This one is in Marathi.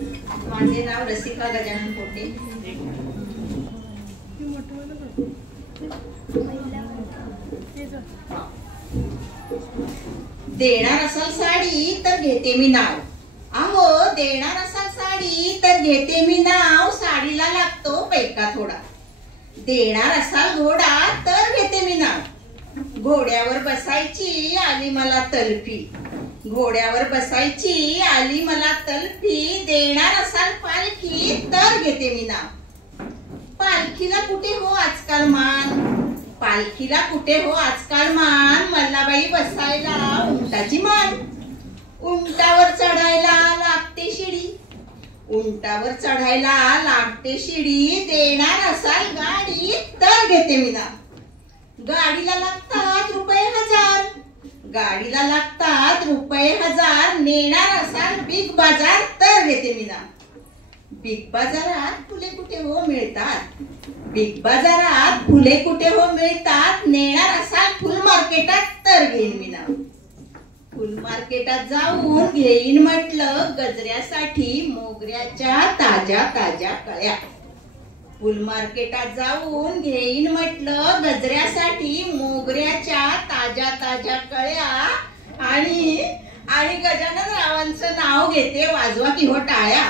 माझे नाव रसिका गजानन पोटे. देणार असाल साडी तर घेते मी नाव. अहो देणार असाल साडी तर घेते मी नाव. साडीला लागतो पैका थोडा. देणार असाल घोडा तर घेते मी नाव. घोड्यावर बसायची आली मला तलफी. घोड्यावर बसायची आली मला तलफी. देणार असाल पालखी तर घेते मी नाव. पालखीला कुठे हो आजकाल मान. पालखीला कुठे हो आजकाल मान. मल्लाबाई बसायला उंटाची मान. उंटावर चढायला लागते शिडी. उंटावर चढायला लागते शिडी. देणार असाल गाडी तर घेते मी नाव. गाडीला लागतात रुपये 1000. गाडीला लागतात रुपये 1000. नेणार असाल बिग बाजार तर घेते मी नाव. बिग बाजारात फुले कुठे हो मिळतात. बिग बाजारात फुले कुठे हो मिळतात. नेणार असाल फुल मार्केटात तर घेईन मी नाव. फुल मार्केटात जाऊन घेईन म्हटलं गजऱ्यासाठी मोगऱ्याच्या ताज्या ताज्या कळ्या. फुल मार्केटात जाऊन घेईन म्हटलं गजऱ्यासाठी मोगऱ्याच्या ताज्या ताज्या कळ्या. आणि गजानन रावांचं नाव घेते. वाजवा की हो टाळ्या.